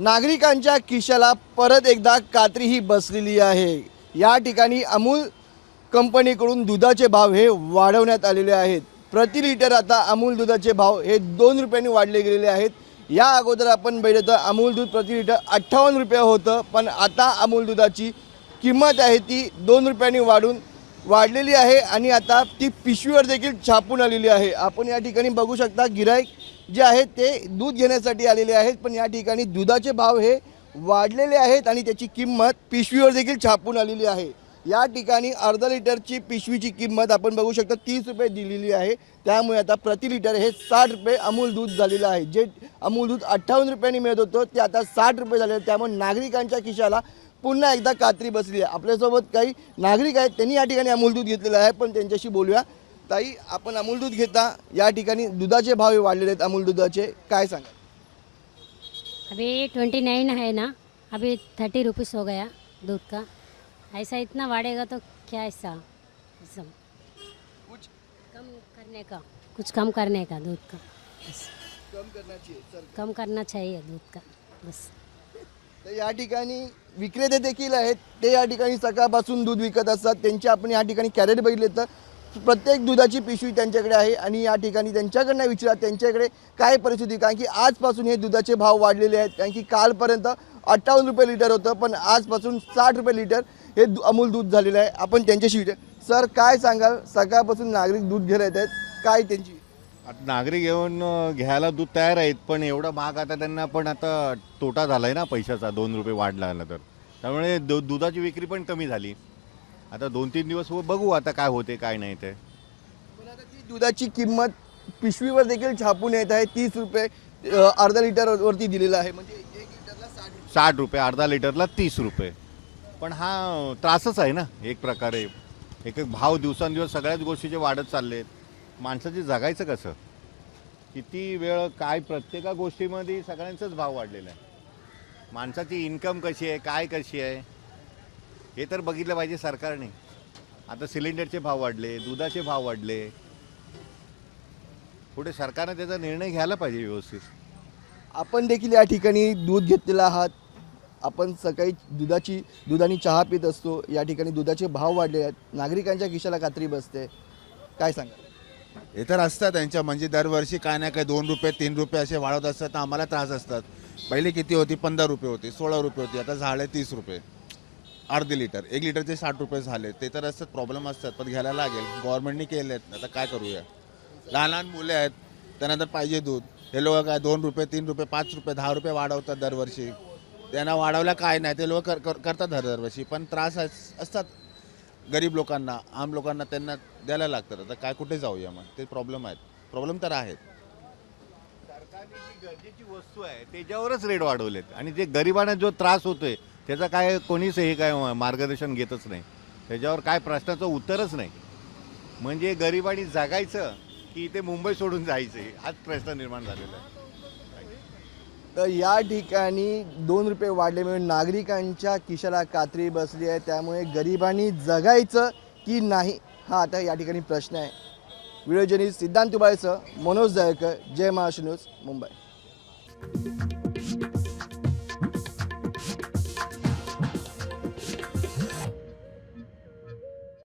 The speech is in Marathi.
नागरिकांच्या खिशाला परत एकदा कात्री ही बसलेली आहे। या ठिकाणी अमूल कंपनीकडून दुधाचे भाव हे वाढवण्यात आलेले आहेत। प्रति लिटर आता अमूल दुधाचे भाव हे 2 रुपयांनी वाढले गेलेले आहेत। या अगोदर आपण बघितलं तर अमूल दूध प्रति लिटर 58 रुपये होतं, पण आता अमूल दुधाची किंमत आहे ती 2 रुपयांनी वाढलेली आहे आणि आता ती पिशवीवर देखील छापून आलेली आहे। आपण या ठिकाणी बघू शकता गिराईक जे आहेत ते दूध घेण्यासाठी आलेले आहेत, पण या ठिकाणी दुधाचे भाव हे वाढलेले आहेत आणि त्याची किंमत पिशवीवर देखील छापून आलेली आहे। या ठिकाणी अर्धा लिटरची पिशवीची किंमत आपण बघू शकता 30 रुपये दिलेली आहे। त्यामुळे आता प्रति लिटर हे 60 रुपये अमूल दूध झालेलं आहे। जे अमूल दूध 58 रुपयांनी मिळत होतं ते आता 60 रुपये झाले। त्यामुळे नागरिकांच्या खिशाला पुन्हा एकदा कात्री बसली आहे। आपल्यासोबत काही नागरिक आहेत, त्यांनी या ठिकाणी अमूल दूध घेतलेलं आहे, पण त्यांच्याशी बोलूया। ताई, आपण अमूल दूध घेता, या ठिकाणी दुधाचे भाव वाढलेले आहेत अमूल दुधाचे, काय सांगा? अभी 29 है ना, अभी 30 रुपीस हो गया दूध का। ऐसा इतना बढ़ेगा तो क्या ऐसा सब कुछ कुछ कम करने का दूध का, बस कम करना चाहिए सर। कम करना चाहिए दूध का बस। तर या ठिकाणी विक्रेते देखील आहेत, ते या ठिकाणी सकाळपासून दूध विकत असतात। त्यांचे आपण या ठिकाणी कॅरेट बघितले तर प्रत्येक दुधाची पिशवी त्यांच्याकडे आहे आणि या ठिकाणी त्यांच्याकडनं विचारा त्यांच्याकडे काय परिस्थिती, कारण की आजपासून हे दुधाचे भाव वाढलेले आहेत। कारण की कालपर्यंत 58 रुपये लिटर होतं, पण आजपासून 60 रुपये लिटर हे अमूल दूध झालेलं आहे। आपण त्यांच्याशी विचार। सर, काय सांगाल, सकाळपासून नागरिक दूध घ्यायला येत आहेत, काय त्यांची? आता नागरिक येऊन घ्यायला दूध तयार आहेत, पण एवढं महाग आता त्यांना पण आता तोटा झाला आहे ना पैशाचा, 2 रुपये वाढ लागला तर त्यामुळे दुधाची विक्री पण कमी झाली। आता 2-3 दिवस बघू आता काय होते काय नाही ते। पण आता ती दुधाची किंमत पिशवीवर देखील छापून येत आहे। 30 रुपये अर्धा लिटरवरती दिलेलं आहे, म्हणजे 1 लिटरला 60 रुपये, अर्धा लिटरला 30 रुपये। पण हा त्रासच आहे ना एक प्रकारे। एक भाव दिवसांदिवस सगळ्याच गोष्टीचे वाढत चाललेत, माणसाचे जगायचं कसं? किती वेळ काय, प्रत्येका गोष्टीमध्ये सगळ्यांचाच भाव वाढलेला आहे। माणसाची इन्कम कशी आहे, काय कशी आहे, हे तर बघितलं पाहिजे सरकारने। आता सिलेंडरचे भाव वाढले, दुधाचे भाव वाढले, पुढे सरकारने त्याचा निर्णय घ्यायला पाहिजे व्यवस्थित। आपण देखील या ठिकाणी दूध घेतलेला आहात। आपण सकाळी दुधाने चहा पित असतो। या ठिकाणी दुधाचे भाव वाढले आहेत, नागरिकांच्या खिशाला कात्री बसते, काय सांगा? हे तर असतात त्यांच्या, म्हणजे दरवर्षी काय ना काय 2 रुपये 3 रुपये असे वाढवत असतात, तर आम्हाला त्रास असतात। पहिले किती होती? 15 रुपये होती, 16 रुपये होती, आता झाले 30 रुपये अर्धे लिटर। 1 लिटरचे 60 रुपये झाले। ते तर असतात, प्रॉब्लेम असतात, पण घ्यायला लागेल। गव्हर्नमेंटने केलेत, आता काय करूया? लहान लहान मुले आहेत, त्यांना तर पाहिजे दूध। हे लोक काय 2 रुपये 3 रुपये 5 रुपये 10 रुपये वाढवतात दरवर्षी। त्यांना वाढवलं काय नाही, ते लोक करतात दरवर्षी, पण त्रास असतात गरीब लोकांना, आम लोकांना, त्यांना द्यायला लागतात। आता काय कुठे जाऊया मग? ते प्रॉब्लेम आहेत, प्रॉब्लेम तर आहेत। सरकारने जी गरजेची वस्तू आहे त्याच्यावरच रेट वाढवलेत आणि जे गरिबांना जो त्रास होतोय त्याचा काय कोणीच हे काय मार्गदर्शन घेतच नाही, त्याच्यावर काय प्रश्नाचं उत्तरच नाही। म्हणजे गरिबांनी जगायचं की ते मुंबई सोडून जायचं, हाच प्रश्न निर्माण झालेला आहे। तर या ठिकाणी 2 रुपये वाढल्यामुळे नागरिकांच्या खिशाला कात्री बसली आहे। त्यामुळे गरिबांनी जगायचं की नाही, हा आता या ठिकाणी प्रश्न आहे। व्हिडिओ जर्नलिस्ट सिद्धांत तुबाळेसह मनोज जायकर, जय महाराष्ट्र न्यूज, मुंबई।